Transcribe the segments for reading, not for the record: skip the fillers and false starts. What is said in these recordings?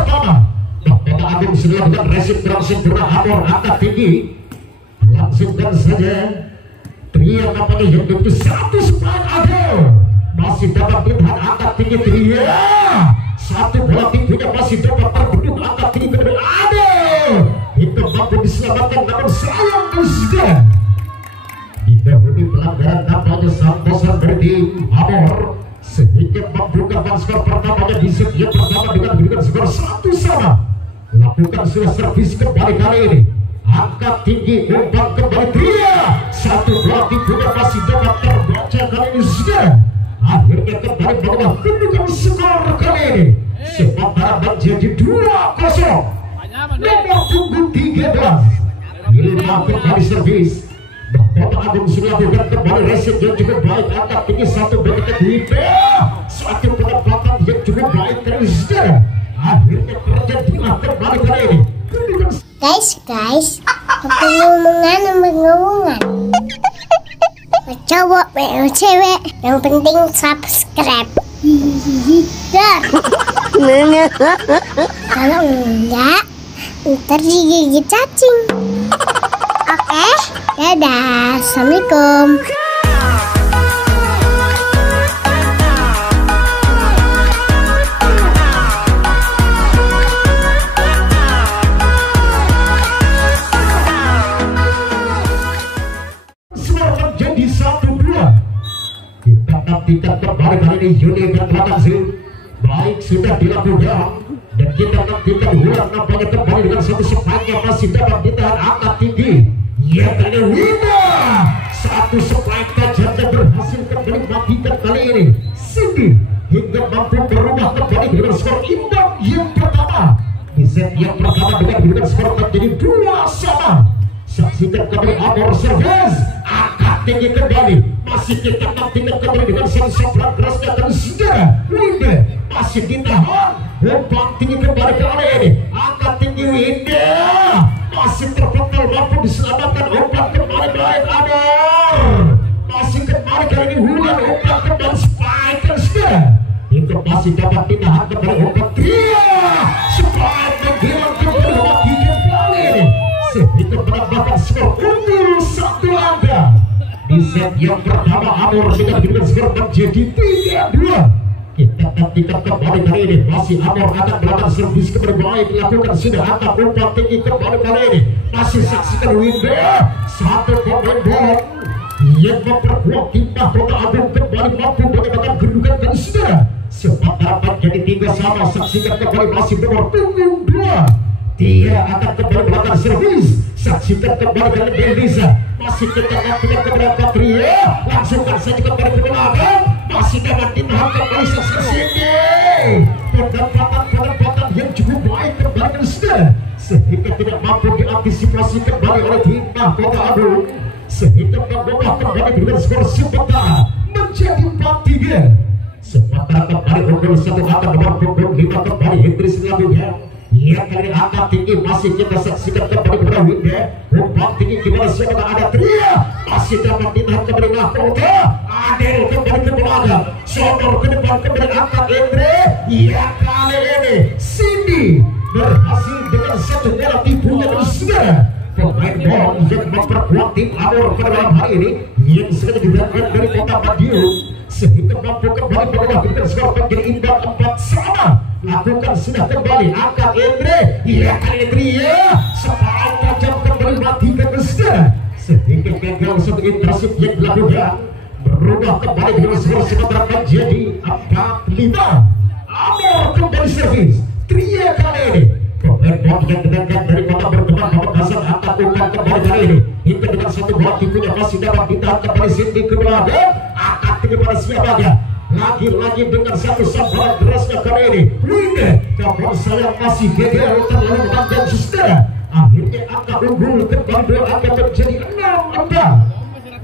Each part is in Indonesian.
pertama. Bapak Agung sudah dengan resip kurang sempurna. Amor angkat tinggi, langsungkan saja. Tria namanya yang tentu satu spike Agung masih dapat ditahan angkat tinggi. Tria satu bola tingginya masih dapat terbendung angkat tinggi kedua. Aduh, itu mampu diselamatkan namun sayang sudah didahului pelanggaran namanya Santosan dari Amor sehingga membuka skor pertamanya di set yang pertama dengan memberikan skor 1-1. Lakukan sudah servis kembali kali ini, angkat tinggi umpan kembali Tria, satu bola tingginya masih dapat terbaca kali ini sudah akhirnya kembali bawah mendudukan skor kali ini sementara menjadi 2-0. Nomor punggung 13 Ilma kembali servis. Bapak Agung sudah lakukan kembali resip yang cukup baik, angkat tinggi satu bola kedua, satu penempatan yang cukup baik terus sudah akhirnya terjadilah kembali kali ini. Guys, ngomongan. Cowok, cewek, yang penting subscribe. Dar. Kalau enggak, ntar digigit cacing. Oke, dadah, assalamualaikum. Menjadi 1-2. Kita nantikan kembali kali ini Yuni dan Latanzil. Baik sudah dilakukan dan kita nantikan ulang nampaknya kembali dengan satu spike yang masih dapat ditahan angkat tinggi. Ya kali Wina satu spike tajam yang berhasil kembali matikan kali ini Cindy hingga mampu berubah kembali dengan skor imbang yang pertama di set yang pertama dengan skor menjadi 2-2. Saksikan kembali Amor servis, angkat tinggi kembali, masih kita nantikan kembali dengan satu sebelah kerasnya dan saudara Winda masih ditahan, umpan tinggi kembali kali ini, angkat tinggi Winda masih terpental mampu diselamatkan, umpan kembali baik Amor masih kembali kali ini Winda, umpan kembali spike dan saudara itu masih dapat ditahan kembali, umpan Tria spike menghilang kembali matikan kali ini sehingga menambahkan skor unggul 1 angka di set yang pertama. Amor dengan skor menjadi 3-2. Kita nantikan kembali kali ini masih Amor akan melakukan servis kembali baik dilakukan sudah angkat umpan tinggi kembali kali ini masih saksikan Winda satu pemain bola yang memperkuat tim Mahkota Agung kembali mampu bagaimana kedudukan dan sudah sementara menjadi 3-3. Saksikan kembali masih nomor punggung 2 dia akan kembali melakukan servis. Saksikan kembali kali Belisa masih kita nantikan kembali Tria langsungkan saja kembali ke belakang masih dapat ditahan kembali saksikan sini penempatan yang cukup baik kembali dan sudah sehingga tidak mampu diantisipasi kembali oleh tim Mahkota Agung sehingga membawa kembali dengan skor sementara menjadi 4-3. Sementara kembali unggul 1 angka nomor punggung 5 kembali Hendri selanjutnya. Ya kali angkat tinggi masih kita saksikan kembali kepada Winda, umpan tinggi gimana siapa ada Tria masih dapat ditahan kembali Mahkota Adel kembali ke belakang Sonor ke depan kembali angkat Hendri. Ya kali ini Cindy berhasil dengan satu bola tipunya dan saudara pemain bola yang memperkuat tim Amor pada malam hari ini yang sengaja didatangkan dari kota Madiun sehingga mampu kembali bawah dengan skor menjadi imbang 4-1. Lakukan sudah kembali angkat Hendri. Ya kali Tria separuh tajam kembali matikan saudara sehingga gagal satu intensif yang dilakukan berubah kembali dengan skor sementara menjadi 4-5. Amor kembali servis. Tria kali ini pemain bola yang didatangkan dari kota berkembang Pamekasan angkat umpan kembali kali ini hingga dengan satu bola tipunya masih dapat ditahan kembali Cindy ke belakang angkat tinggi pada siapa lagi-lagi dengan satu sambaran derasnya kali ini Winda namun saya masih gagal terlalu menangkan saudara akhirnya angka unggul kembali 2 angka menjadi 6-4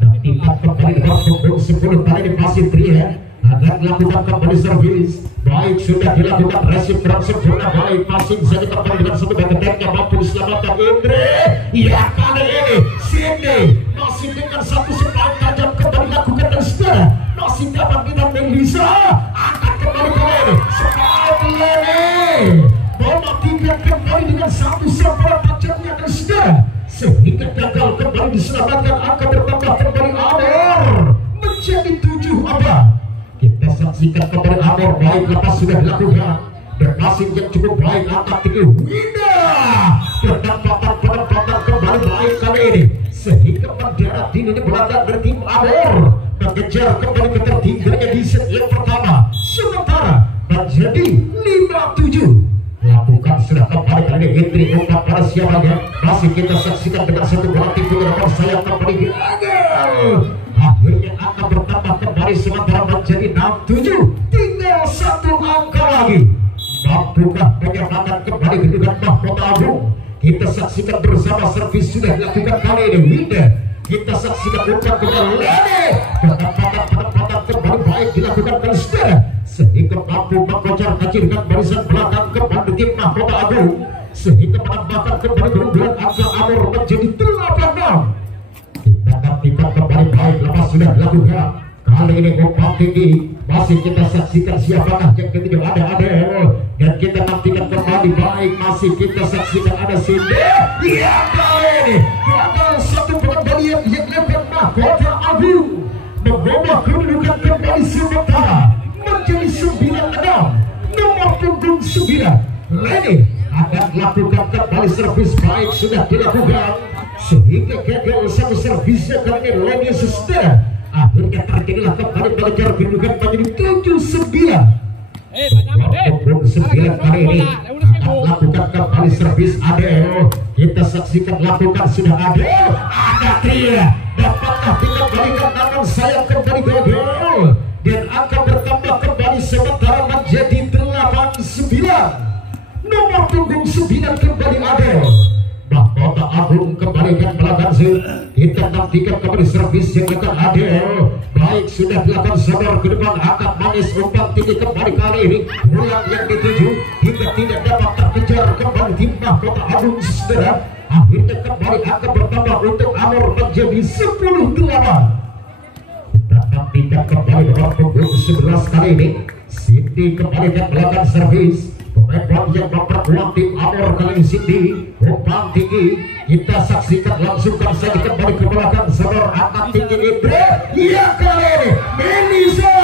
dan kita kembali dengan punggung 10 kali ini masih Tria agar dilakukan kembali servis baik sudah dilakukan resip kurang sempurna baik passing saja kembali dengan satu backhandnya mampu diselamatkan Hendri. Ya kali ini Cindy masih dengan satu spike tajam kembali lakukan dan saudara masih dapat ditahan Belisa angkat kembali kali ini spike ini bola dikembalikan kembali dengan satu sabaran tajamnya dan saudara, sehingga gagal kembali diselamatkan. Angka bertambah kembali Amor menjadi 7 apa. Kita saksikan kembali Amor, baik lepas sudah dilakukan berpassing yang cukup baik, angkat tinggi Winda penempatan kembali baik kali ini, sehingga mendarat dini belakang dari tim Amor mengejar kembali ketertinggalannya di set yang pertama, sementara menjadi 5-7. Lakukan sudah kembali kali ini Hendri umpan pada siapanya, masih kita saksikan dengan satu bola tipu nomor sayap kembali gagal. Akhirnya angka bertambah kembali sementara menjadi 6-7, tinggal satu angka lagi. Mampukah menyamakan kembali kedudukan Mahkota Agung? Kita saksikan bersama, servis sudah dilakukan kali ini Winda. Kita saksikan umpan kembali penempatan kembali baik dilakukan oleh saudara, sehingga mampu mengkocar kacirkan barisan belakang kembali tim Mahkota Agung, sehingga menambahkan kembali keunggulan angka Amor menjadi 8-6. Kita nantikan kembali baik lepas sudah dilakukan kali ini umpan tinggi, masih kita saksikan siapakah yang ketiga, ada Adel, dan kita nantikan kembali baik, masih kita saksikan ada Cindy. Ya, kali ini gagal satu pengembalian yang dilakukan Mahkota Agung, mengubah kedudukan kembali sementara menjadi 9-6. Nomor punggung 9 Lenny akan melakukan kembali servis baik sudah dilakukan, sehingga gagal satu servisnya kali ini Lenny saudara. Akhirnya terjadilah kembali mengejar kedudukan menjadi 7-9. Punggung 9 kali ini akan lakukan kembali servis Adel. Kita saksikan lakukan sudah Adel, ada Tria, dapatkah dikembalikan namun sayap kembali gagal, dan akan bertambah kembali sementara menjadi 8-9. Nomor punggung 9 kembali Adel. Mahkota Agung kembali akan melakukan zil. Kita nantikan kembali servis yang akan Adel, baik sudah dilakukan sabar ke depan, angkat manis umpan tinggi kembali kali ini bulan yang dituju hingga tidak dapat terkejar kembali tim Mahkota Agung saudara. Akhirnya kembali akan bertambah untuk Amor menjadi 10-8. Kita nantikan kembali nomor punggung 11 kali ini Cindy kembali akan melakukan servis. Pemain yang memperkuat tim Amor kali ini Cindy, umpan tinggi, kita saksikan langsungkan saja kembali ke belakang sabar, angkat tinggi Indra. Ya, kali ini Melisa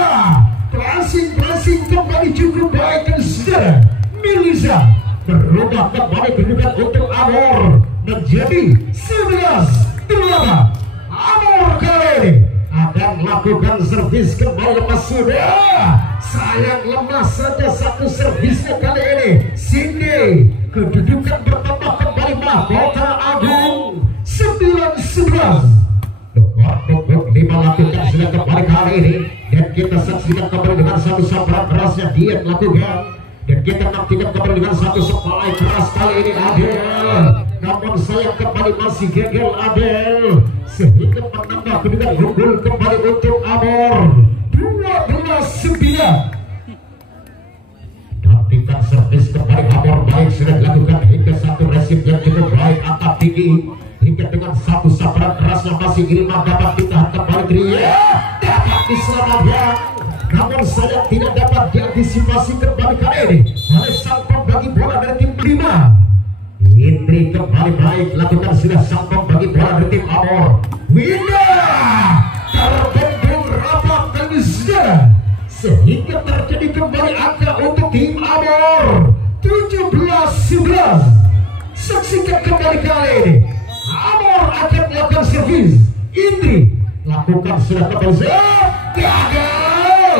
pressing kembali cukup baik dan saudara, Melisa berubah kembali kedudukan untuk Amor menjadi 11-8. Amor kali ini akan melakukan servis kembali lepas sudah. Sayang lemah saja satu servisnya kali ini Cindy. Kedudukan bertambah kembali Mahkota Agung 9-11. Nomor punggung 5 lakukan sudah kembali kali ini, dan kita saksikan kembali dengan satu sabaran keras yang dia melakukan, dan kita nantikan kembali dengan satu supply keras kali ini Adel. Namun sayang kembali masih gagal Adel, sehingga menambah kedudukan unggul kembali untuk Amor 12-9. Nantikan servis kembali Amor baik sudah dilakukan hingga satu resim yang cukup baik, angkat tinggi hingga dengan satu sabaran keras yang masih Irma dapat ditahan kembali Tria, dapat diselamatkan, namun sayang tidak dapat diantisipasi kembali kali ini oleh sang pembagi bola dari tim 5. Indri kembali baik lakukan sudah sang pembagi bola dari tim Amor. Winda terbendung rapat dan saudara, sehingga terjadi kembali angka untuk tim Amor 17-11. Saksikan kembali kali ini Amor akan melakukan servis. Indri lakukan sudah kembali gagal.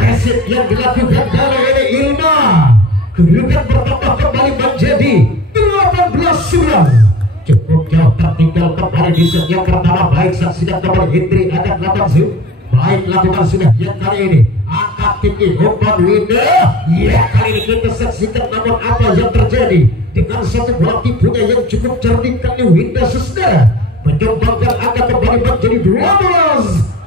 Reset yang dilakukan kali ini Ilma, kedudukan bertambah kembali menjadi 18-11. Cukup jauh tertinggal kembali di set yang pertama. Baik saksikan kembali Indri akan melakukan zoom. Baik lakukan sudah yang kali ini angkat tinggi umpan Winda. Ya, kali ini kita saksikan namun apa yang terjadi dengan satu bola tipunya yang cukup cerdik kali Winda saudara, menyumbangkan angka kembali menjadi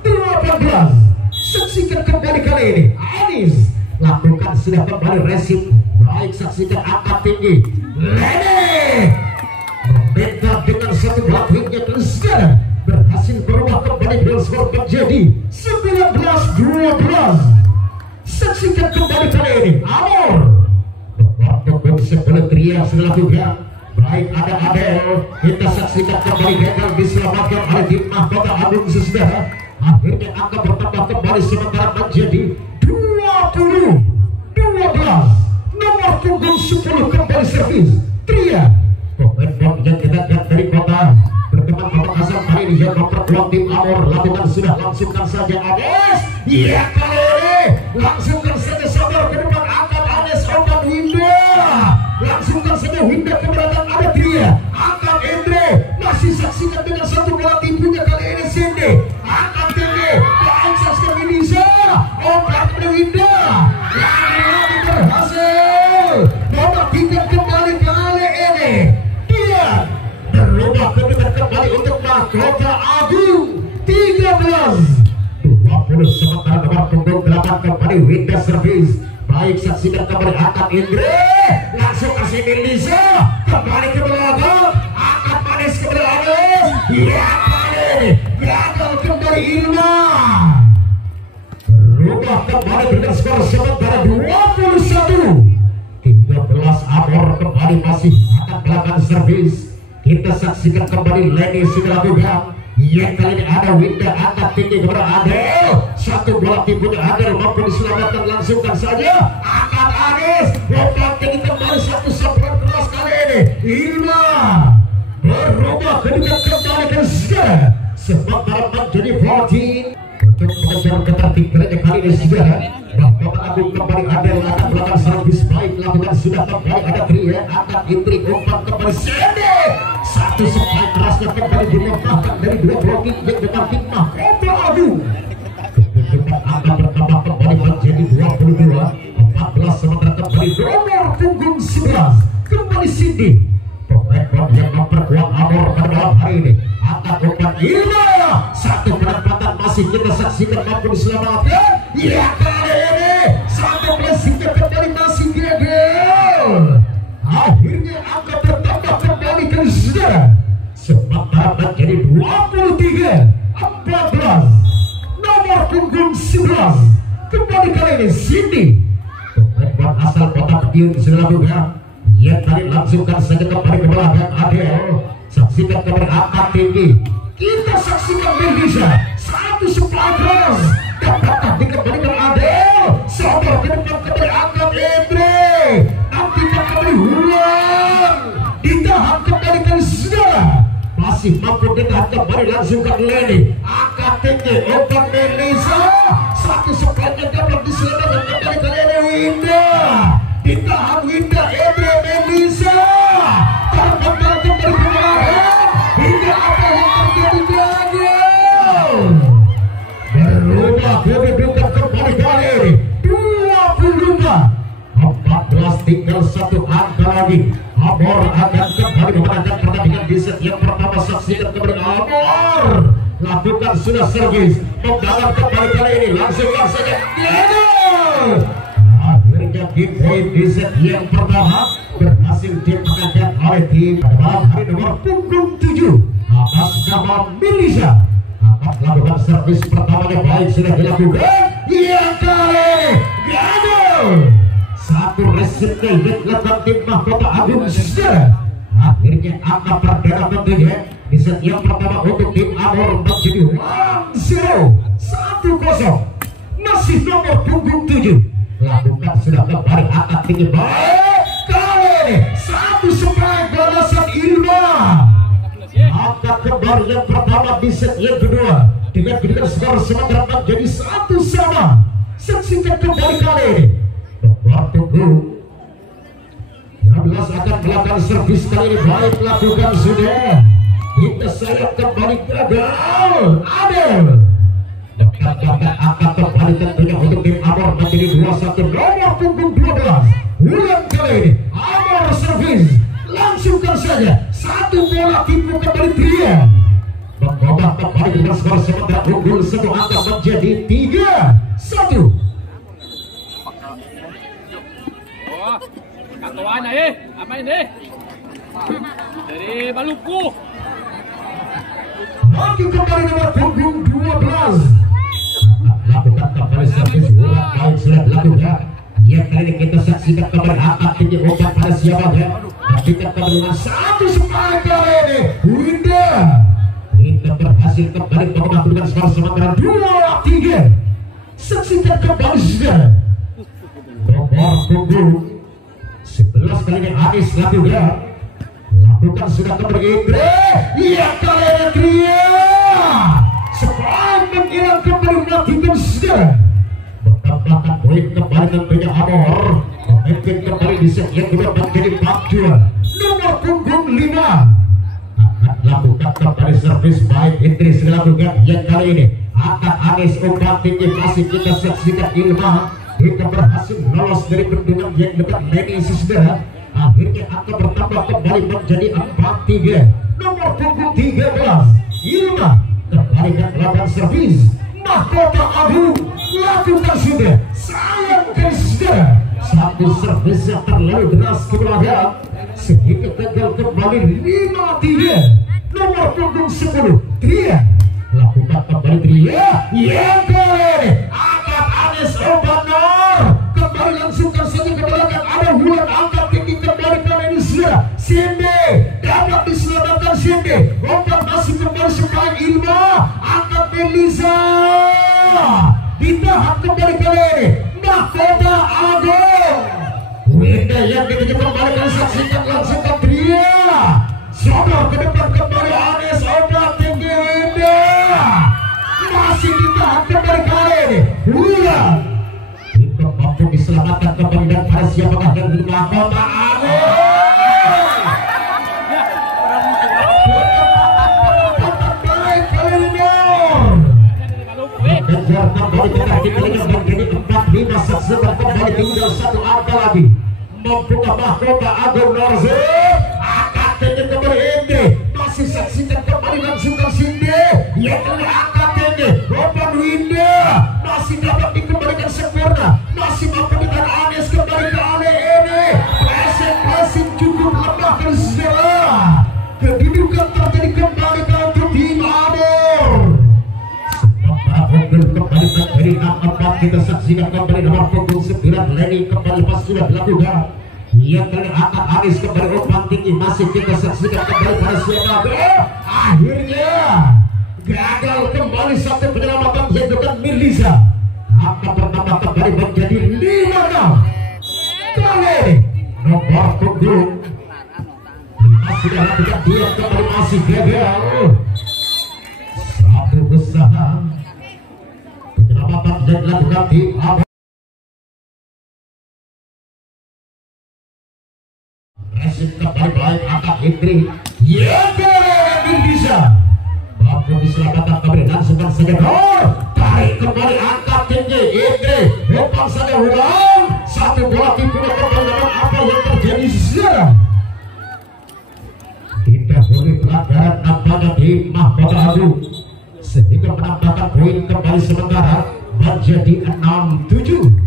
12-18. Saksikan kembali kali ini Anis lakukan sudah kembali resim. Baik saksikan angkat tinggi Lenny membentang dengan satu bola tinggi dan saudara berhasil berubah kembali dengan skor menjadi 19-12. Saksikan kembali kali ini Amor nomor punggung 11 yang sudah lakukan. Baik, ada Adel, kita saksikan kembali gagal diselamatkan oleh tim Mahkota Agung sesudah. Akhirnya angka bertambah kembali sementara menjadi 20-12. Nomor punggung 10 kembali servis Tria. Pemain yang didatangkan dari kota berkembang babak asal kali ini yang memperkuat tim Amor. Lakukan sudah, langsungkan saja Ades. Ya, kali ini langsungkan saja sabar ke depan, angkat Ades, obat Winda. Langsungkan saja Winda keberatan ada Tria. Angkat Andre, masih saksikan dengan satu bola tipunya kali ini Cindy. Angkat tinggi, baik saksikan Indonesia. Obat Winda. Yang berhasil. Nomor 3 kembali kali ini. Dia berubah kedudukan kembali untuk Mahkota Agung 13-20. Sementara nomor punggung 8 kembali Winda servis. Baik, saksikan kembali angkat Indre, langsung kasih Indonesia kembali ke belakang, angkat manis ke belakang. Ya, kali gagal kembali Irma. Berubah kembali dengan skor sementara 21-13. Amor kembali masih akan melakukan servis. Kita saksikan kembali Leni sudah lakukan. Yang kali ini ada Winda, angkat tinggi kepada Adel. Satu bola tipunya Adel mampu diselamatkan, langsungkan saja. Angkat Anies, lompat tinggi kembali, satu sapuan keras kali ini. Irma berubah kedudukan kembali ke sejarah. Sementara menjadi 14 untuk mengejar ketertiban kali ini sejarah. Mahkota Agung kembali Adel akan melakukan servis baik, lakukan sudah kembali ada Tria, angkat Intri, umpan kembali Sandy. Satu sepak kerasnya kembali dilemahkan dari dua blocking yang depan tim Mahkota Agung. Kedudukan angka bertambah kembali menjadi 22-14. Sementara kembali nomor punggung 11 kembali Cindy. Pemain yang memperkuat Amor pada malam hari ini. Angkat umpan Irma. Satu penempatan masih kita saksikan mampu diselamatkan. Ya, kali ini satu blessingnya kembali masih gagal. Akhirnya angka bertambah kembali ke sejarah. Sementara menjadi 23-14. Nomor punggung 11 kembali kali ini Cindy. Pemain asal kota Madiun sudah lakukan. Ya, tadi langsungkan saja kembali ke belakang Adel. Saksikan kembali angkat tinggi. Kita saksikan Indonesia. Satu supply cross. Dapatkah dikembalikan Adel? Sabar ke depan kembali angkat Andre. Nantikan kembali ulang. Ditahan kembali ke saudara. Masih mampu ditahan kembali, langsungkan Leni. Angkat tinggi obat Melisa. Satu supply yang dapat diselamatkan kembali kali ini Winda. Ditahan Winda, Andre, Melisa. Terkembali kembali ke belakang. Hingga apa yang terjadi gagal. Berubah kedudukan kembali kali ini 25-14. Tinggal satu angka lagi. Amor akan kembali memenangkan pertandingan di set yang pertama. Saksikan kembali Amor. Lakukan sudah servis. Membalas kembali kali ini. Langsungkan saja. Akhirnya game point di set yang pertama berhasil dimenangkan oleh tim pada malam hari nomor punggung 7 atas nama Melisa. Akan melakukan servis pertamanya baik sudah dilakukan. Yang kali gagal. Satu resepnya yang dilakukan tim Mahkota Agung sejarah. Akhirnya angka perdana tentunya di set yang pertama untuk tim Amor menjadi 1-0. Masih nomor punggung 7. Lakukan sudah kembali angkat tinggi baik. Kali ini satu supply balasan Irma. Angkat kembali yang pertama di set yang kedua dengan kedudukan skor sementara menjadi 1-1. Saksikan kembali kali ini. Tunggu 15 akan melakukan servis kali ini baik, lakukan sudah. Kita sayap kembali gagal. Adel dapatkan angka kembali tentunya untuk tim Amor menjadi 2-1. Nomor punggung 12 ulang kali ini Amor servis. Langsungkan saja satu bola tipu kembali Tria. Mengubah kembali dengan skor sementara unggul satu angka menjadi 3-1. Katuan apa ini? Dari Maluku. Lagi kembali nomor punggung 12. Lakukan kembali servis ulang baik sudah dilakukan. Yang kali ini kita saksikan kembali angkat tinggi obat pada siapanya. menantikan kemenangan satu separuh kali ini. Winda berhasil kembali mengamankan skor sementara 2-3. Saksikan kembali sudah nomor punggung 11 kali ini Anis lakukan sudah kembali Indra. Iya kali ini Tria separuh menghilang kembali melakukan sudah menambahkan poin kembali tentunya Amor memimpin kembali di set yang kedua menjadi 4-2. Nomor punggung 5 akan lakukan kembali servis baik Idris dilakukan yang kali ini akan Anis umpan tinggi masih kita saksikan Ilma kita berhasil lolos dari bendungan yang dekat Leni Sisda akhirnya akan bertambah kembali menjadi 4-3. Nomor punggung 13 Ilma kembali ke melakukan servis Mahkota Agung lakukan sudah sayang sudah satu servis yang terlalu deras ke belakang sehingga gagal kembali 5-3. Nomor punggung 10 Tria lakukan kembali Tria yang kali angkat Anis Obanor kembali langsungkan saja ke belakang ada Wulan angkat tinggi kembali ke Indonesia Sinde dapat diselamatkan Sinde umpan masih kembali sekarang Ilma angkat Melisa ditahan kembali kali ini Mahkota Agung Winda yang dikejar kembali dan saksikan langsung ke Tria sodor ke depan kembali Anis obat tinggi Winda masih ditahan kembali kali ini Wulan kita mampu diselamatkan kembali dan pada siapakah yang di Mahkota Agung kejar kembali ke kaki kalinya menjadi 4-5 saksikan kembali tinggal satu angka lagi membuka Mahkota Agung Norze angkat tinggi kembali Inde masih saksikan kembali langsungkan Sinde yang kali angkat tinggi Roman Winda masih dapat dikembalikan sempurna masih mampu ditahan Anis kembali ke Ale ini pressing cukup lemah dan sejarah kedudukan terjadi kembali ke tim Amor kembali dari 6-4 kita saksikan kembali nomor punggung 9 Leni kembali pas sudah dilakukan yang kali angkat Anis kembali umpan tinggi masih kita saksikan kembali pada siapa akhirnya gagal kembali satu penyelamatan yang dengan Melisa akan bertambah kembali menjadi 5-6 kali nomor punggung 5 sudah lakukan dia kembali masih gagal satu usaha penyelamatan yang dilakukan di Amor Resim kembali baik angkat Indri yang kali bisa mampu diselamatkan kembali langsungkan saja tarik kembali angkat tinggi Indri umpan saja ulang satu bola tipuan kembali apa yang terjadi sekarang tidak boleh pelanggaran nampaknya di Mahkota Agung sehingga menambahkan poin kembali sementara menjadi 6-7.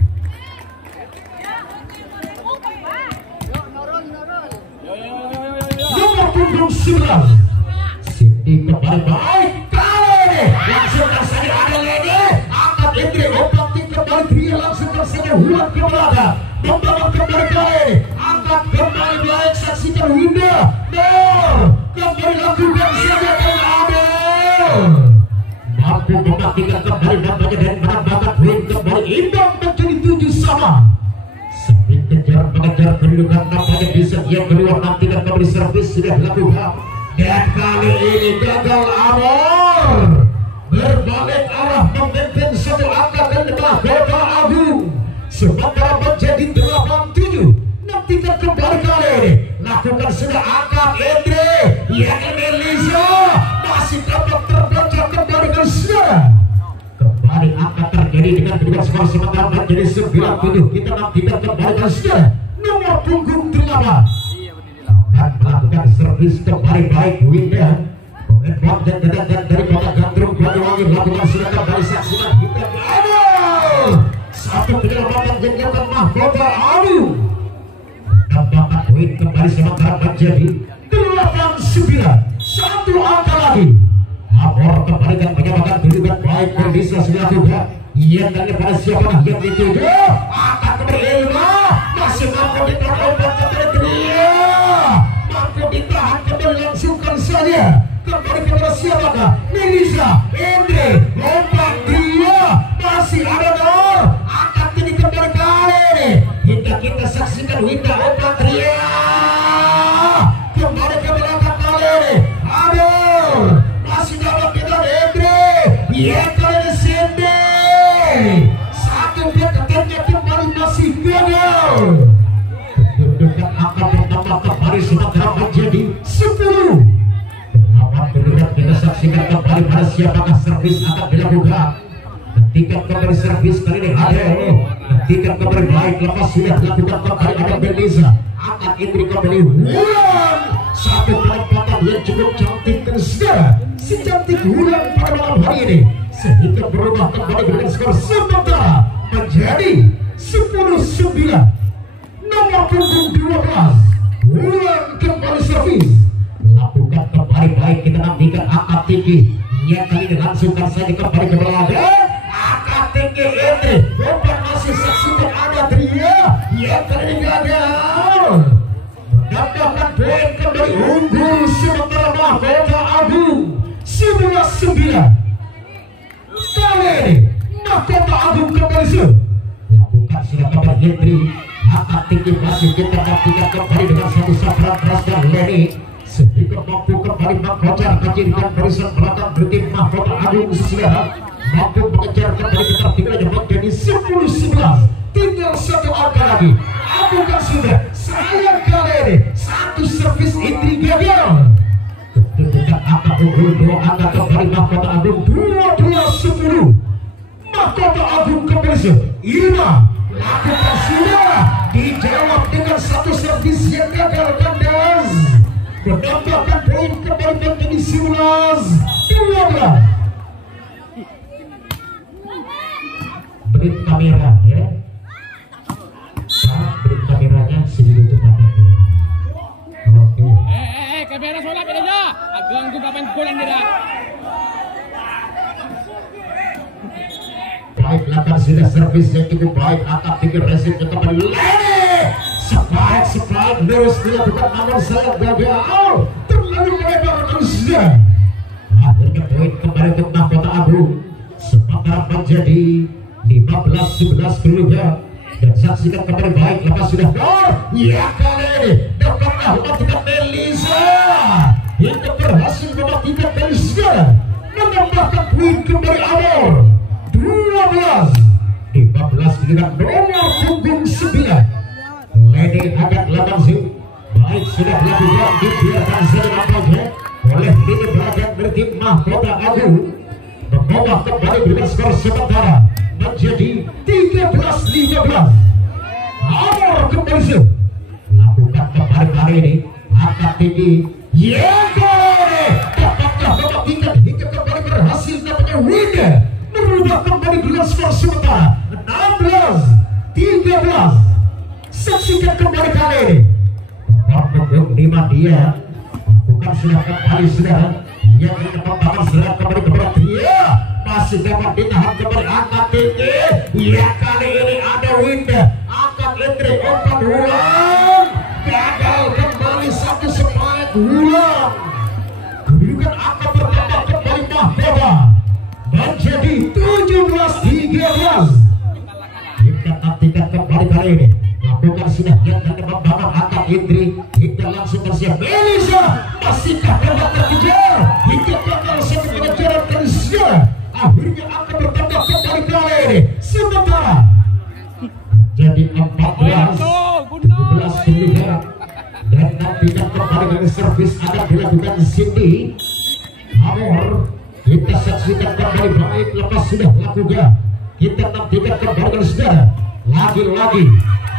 Nomor punggung 11 Siti kembali baik kali ini langsungkan saja ada Leni angkat Indri umpan tinggi kembali Tria langsungkan saja Wulan ke belakang membangun kembali kali ini angkat kembali baik saksikan Winda kembali lakukan saja dengan Amor mampu mematikan kembali nampaknya dan menambahkan poin kembali imbang menjadi 7-sama sambil kejar mengejar kedudukan nampaknya di set yang kedua nantikan kembali servis sudah dilakukan dan kali ini gagal Amor berbalik arah memimpin satu angka dan Mahkota Agung sementara menjadi 8-7 nantikan kembali kali ini lakukan sudah angkat Indri yang Melisa masih dapat terbaca kembali ke sana kembali angka terjadi dengan kedua skor sementara menjadi 9-7 kita nantikan kembali ke sana nomor punggung 8 akan melakukan servis kembali baik Winda pemain dan datang dari kota Gandrung Banyuwangi lakukan sudah kembali saksikan kita satu penyelamatan yang dilakukan Mahkota Agung tambahkan poin kembali sementara menjadi 8-9 satu angka lagi Amor kembali dan menyamakan kedudukan baik Melisa sudah juga yang tanya pada siapa yang dituju akan kembali Ilma masih mampu diterobos kembali Tria kembali sementara menjadi 10. Lawan bergerak kita saksikan kembali pada siapakah servis akan dilakukan. Ketika kembali servis kali ini ada ketika kembali baik lepas sudah dilakukan kembali ada Beliza akan Indri kembali Wulan. Satu penempatan yang cukup cantik dan segera si cantik Wulan pada malam hari ini sehingga berubah kembali dengan skor sementara menjadi 10-9. Nomor punggung 12 Wulan kembali servis lakukan kembali baik kita nantikan angkat tinggi yang kali ini langsungkan saja kembali ke belakang angkat tinggi ini bukan masih saksikan ada Tria yang kali ini gagal mendapatkan poin kembali unggul sementara Mahkota Agung 11-9. Kali ini Mahkota Agung kembali lakukan sudah kembali Hendri angkat tinggi masih kita nantikan kembali dengan satu sasaran keras dan Lenny sehingga mampu kembali mengkocar kacirkan barisan belakang bertim Mahkota Agung sudah mampu mengejar kembali ketertinggalannya menjadi 10-11. Tinggal satu angka lagi. Abukan sudah sayang kali ini satu servis Indri gagal. Kedudukan angka unggul 2 angka kembali Mahkota Agung 22-10. Mahkota Agung kembali Irma lakukan sudah dijawab dengan satu servis yang gagal kandas menambahkan poin kembali menjadi 11-12. Berit kamera ya, berit kameranya sedikit itu pakai. Oke. Kamera soalnya beda aja. Agak papan kurang dia. Baik, lakukan sudah servis yang cukup baik angkat tinggi resipnya kembali Spike terus dilakukan namun saya gagal terlalu melebar terusnya akhirnya poin kembali untuk Mahkota Agung sementara menjadi 15-11 keluarga dan saksikan kembali baik lepas sudah ya kali ini dapat mematikan Melisa hingga berhasil mematikan Melisa menambahkan poin kembali Amor 12-15 dengan nomor punggung 9 Lady agak langsung baik sudah dilakukan dibiarkan saja nampaknya oleh lini belakang bertim Mahkota Agung mengubah kembali dengan skor sementara menjadi 13-15. Amor kembali lakukan kembali kali ini angkat tinggi yang kali dapatnya mematikan hingga kembali berhasil namanya Winda merubah kembali dengan skor sementara 16-13. Saksikan kembali kali ini punggung 5 dia bukan sudah kembali sudah yang ini pembangun sudah kembali kepada dia masih dapat ditahan kembali angkat tinggi ya kali ini ada Winda angkat Indri umpan ulang gagal kembali satu semangat ulang kedudukan angka bertambah kembali Mahkota menjadi 17-13. Kita nantikan kembali kali ini lakukan sudah yang dari membangun angkat Indri hingga langsung bersiap Melisa masihkah dapat terkejar hingga gagal satu pengejaran terusnya akhirnya akan bertambah kembali kali ini sementara jadi 14-17 keluarga dan nantikan kembali dari servis akan dilakukan Cindy Amor kita saksikan kembali baik lepas sudah lakukan kita nantikan kembali dari saudara lagi-lagi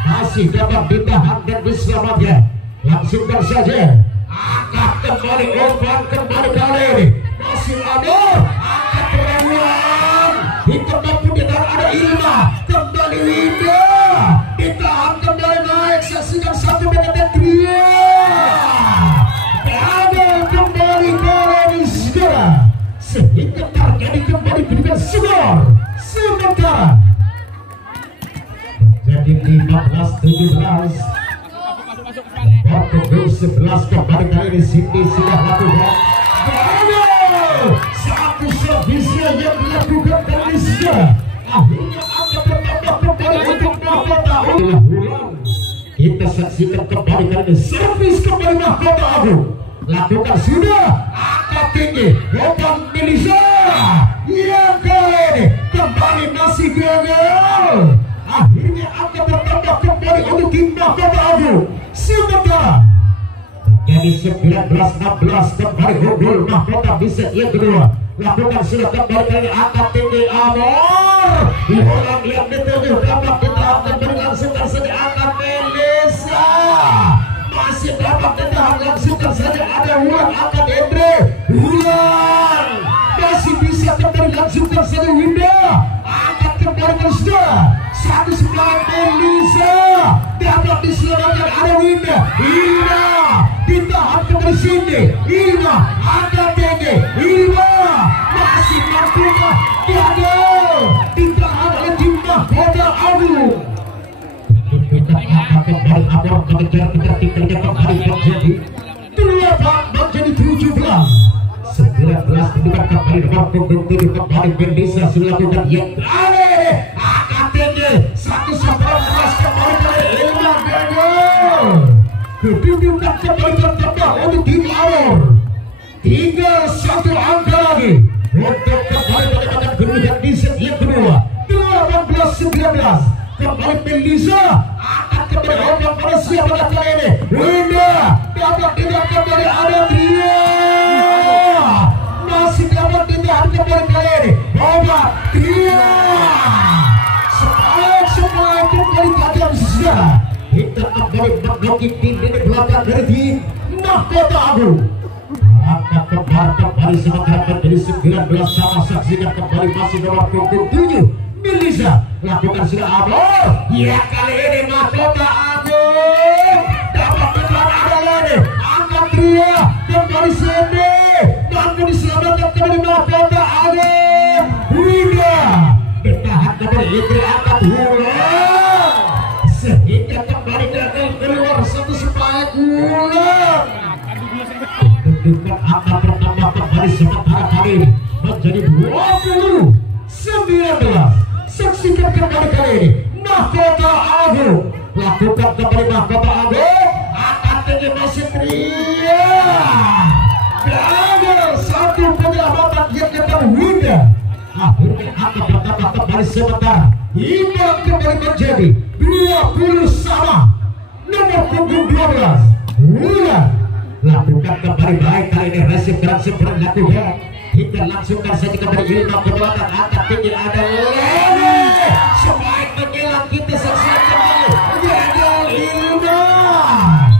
masih dapat ditahan dan diselamatkan langsungkan saja angkat kembali umpan kembali kali ini masih ada angkat perlawanan hingga mampu ditahan ada Ilma kembali Winda ditahan kembali naik saksikan satu menit Tria gagal kembali kali ini segera sehingga terjadi kembali dengan skor sementara jadi 15-17 waktu 11 kembali kali ini Cindy sudah lakukan satu servisnya yang dilakukan kali sudah akhirnya akan bertambah kembali untuk Mahkota Agung kita saksikan kembali kali ini servis kembali Mahkota Agung lakukan sudah angkat tinggi umpan Melisa yang kali ini kembali masih gagal akhirnya akan bertambah kembali untuk tim Mahkota Agung sementara menjadi 19-16 kembali unggul mahkota di set yang kedua. Lakukan sudah kembali kali angkat tinggi Amor. Bola yang dituju dapat ditahan dan langsungkan saja angkat Melisa. Masih dapat ditahan langsungkan saja ada Wulan angkat Endre. Wulan masih bisa kembali langsungkan saja Winda. Angkat kembali ke sudah. Satu sebelah Melisa dapat diselamatkan ada Winda. Ina ditahan kembali sini. Ina angkat tinggi. Ina masih mampukah gagal ditahan oleh tim mahkota Agung. Kita akan kembali Amor mengejar-kejar tinggalnya kembali menjadi 8 menjadi 17. 19 mendekat kembali nomor punggung 7 kembali Melisa sudah lakukan yang kali angkat tinggi 1-11 kembali kali Ilman gagal. Kedudukan kembali tertambah untuk tim Amor. Tinggal 1 angka lagi untuk kembali mendapatkan kedudukan di set yang kedua. 18-19 kembali Melisa akan kembali ombak pada siapa kali ini. Winda dapat ditahan kembali ada Tria. Masih dapat ditahan kembali kali ini. Ombak Tria. Sepaik kembali tajam sudah. Kita kembali mendoki tim di belakang dari tim mahkota Agung. Angkat kembali sementara menjadi 19 sama saksikan kembali masih nomor punggung 7 Melisa lakukan sudah Amor. Ya kali ini mahkota Agung dapat ditahan ada lagi angkat Tria kembali Sende mampu diselamatkan kembali mahkota Agung. Winda ditahan kembali Indri angkat Wulan sehingga kembali gagal keluar satu sepaik Wulan. Kedudukan angka pertama kembali sementara kali ini menjadi 20-19. Saksikan kembali kali ini mahkota Agung lakukan kembali mahkota Agung angkat tinggi masih Tria gagal satu penyelamatan yang dapat Winda. Akhirnya angka pertama kembali sementara imbang kembali menjadi 20 sama nomor punggung 12 Wulan. Lakukan kembali baik kali ini resip dan sempurna lakukan hingga langsungkan saja kembali Ilman ke belakang angkat tinggi ada Lene sebaik mengilang kita saksikan kembali gagal Ilman.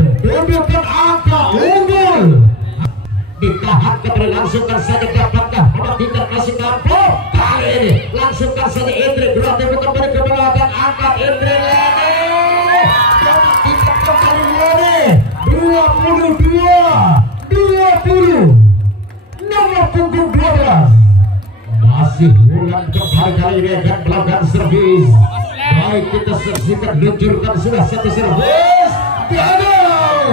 Kedudukan angka unggul ditahan kembali langsungkan saja dapatkah mematikan masih mampu kali ini langsungkan saja Indri berarti kembali ke belakang angkat Indri Lene mematikan kembali Lene 22-20 nomor punggung 12 masih Wulan kembali kali ini akan melakukan servis. Baik kita saksikan luncurkan sudah satu servis gagal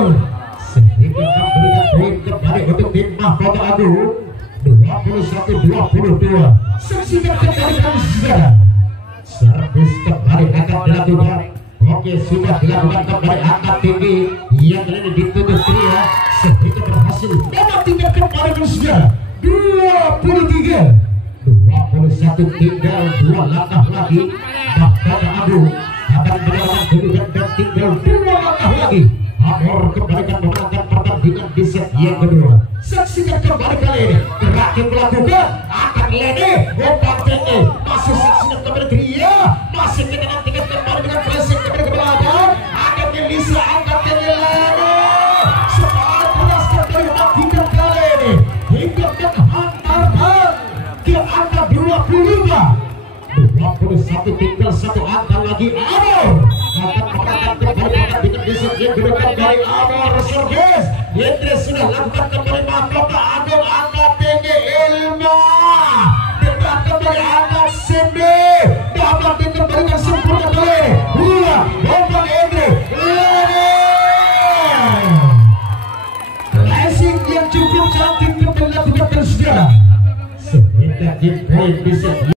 sehingga memberikan poin kembali untuk tim mahkota Agung 21-22. Saksikan kembali kami saudara servis kembali akan dilakukan. Oke sudah dilakukan kembali angkat tinggi yang ini ditutup Tria sehingga berhasil mematikan kembali saudara 23-21 tinggal 2 langkah lagi mahkota Agung akan mendapatkan kedudukan dan tinggal 2 langkah lagi Amor kembalikan memenangkan pertandingan di set yang kedua. Saksikan kembali kali ini terakhir melakukan akan Lene ombak tinggi masih saksikan kembali Tria masih kita nantikan kembali dengan pressing kembali ke belakang akan Melisa angkat tinggi Lene separuh keras kembali mematikan kali ini hingga menghantarkan ke angka 21 tinggal 1 angka lagi Amor akan memenangkan kembali pertandingan di set yang kedua dari Amor servis. Indri sudah lakukan kembali mahkota Agung angkat tinggi Ilma dekat kembali angkat Sende dapat dikembalikan sempurna kali Wulan ombak Indri Lene racing yang cukup cantik kembali lakukan terus sehingga game point bisa